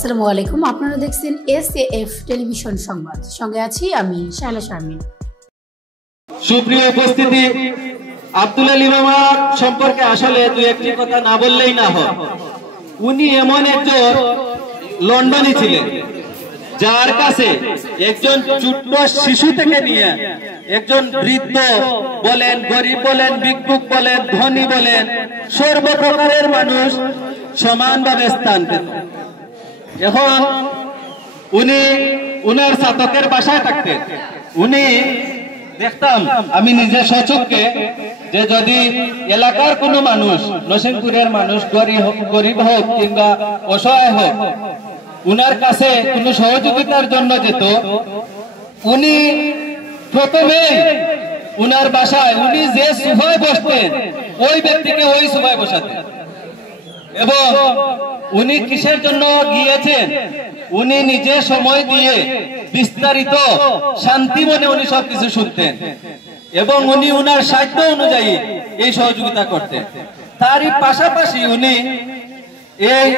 আসসালামু আলাইকুম। আপনারা দেখছেন এসএএফ টেলিভিশন সংবাদ, সঙ্গে আছি আমি শায়লা শারমিন। সুপ্রিয় উপস্থিতি, আব্দুল আলী মামা সম্পর্কে আসলে দুই একটি কথা না বললেই না হয়। উনি এমন একজন লন্ডনী ছিলেন যার কাছে একজন ছোট্ট শিশু থেকে নিয়ে একজন বৃদ্ধ বলেন, গরিব বলেন, ভিক্ষুক বলেন, ধনী বলেন, সর্বপ্রকারের মানুষ সমানভাবে স্থান পেত। এখন উনি উনার ছাতকের বাসায় থাকতেন। উনি দেখতাম আমি নিজে সচক্ষে যে যদি এলাকার কোনো মানুষ, নরসিংপুরের মানুষ গরিব হোক কিংবা অসহায় হোক, উনার কাছে কোনো সহযোগিতার জন্য যেত, উনি প্রথমেই উনার বাসায় উনি যে সোফায় বসতেন ওই ব্যক্তিকে ওই সোফায় বসাতেন। এবং উনি কিসের জন্য গিয়েছেন উনি নিজে সময় দিয়ে বিস্তারিত শান্তি মনে উনি সবকিছু শুনতেন এবং উনি উনার সাধ্য অনুযায়ী এই সহযোগিতা করতেন। তারই পাশাপাশি উনি এই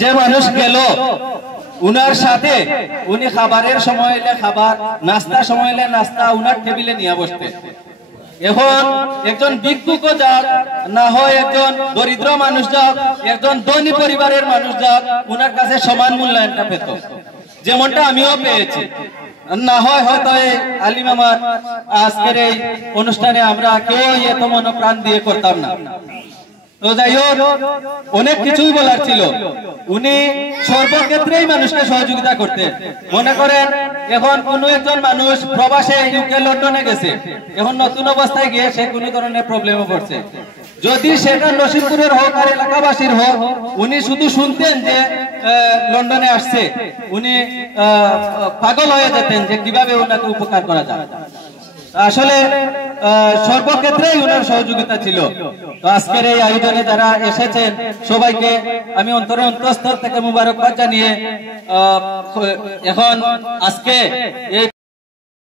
যে মানুষ গেল উনার সাথে উনি খাবারের সময় এলে খাবার, নাস্তার সময় এলে নাস্তা উনার টেবিলে নিয়ে বসতেন। এখন একজন ভিক্ষুক যাক, না হয় একজন দরিদ্র মানুষ যাক, একজন ধনী পরিবারের মানুষ যাক, উনার কাছে সমান মূল্যায়নটা পেত, যেমনটা আমিও পেয়েছি। না হয় হয়তো এই আলী মামার আজকের এই অনুষ্ঠানে আমরা কেউ এত মনোপ্রাণ দিয়ে করতাম না। তো যাই হোক, অনেক কিছুই বলার ছিল। উনি সর্বক্ষেত্রেই মানুষকে সহযোগিতা করতেন। মনে করেন এখন কোন একজন মানুষ প্রবাসে ইউকে লন্ডনে গেছে, এখন নতুন অবস্থায় গিয়ে সে কোনো ধরনের প্রবলেমে পড়ছে, যদি সেটা নরসিংপুরের হোক আর এলাকাবাসীর হোক, উনি শুধু শুনতেন যে লন্ডনে আসছে, উনি পাগল হয়ে যেতেন যে কিভাবে ওনাকে উপকার করা যায়। আসলে সর্বক্ষেত্রেই ওনার সহযোগিতা ছিল। তো আজকের এই আয়োজনে যারা এসেছেন সবাইকে আমি অন্তরে অন্তঃস্থল থেকে মুবারকবাদ জানিয়ে এখন আজকে এই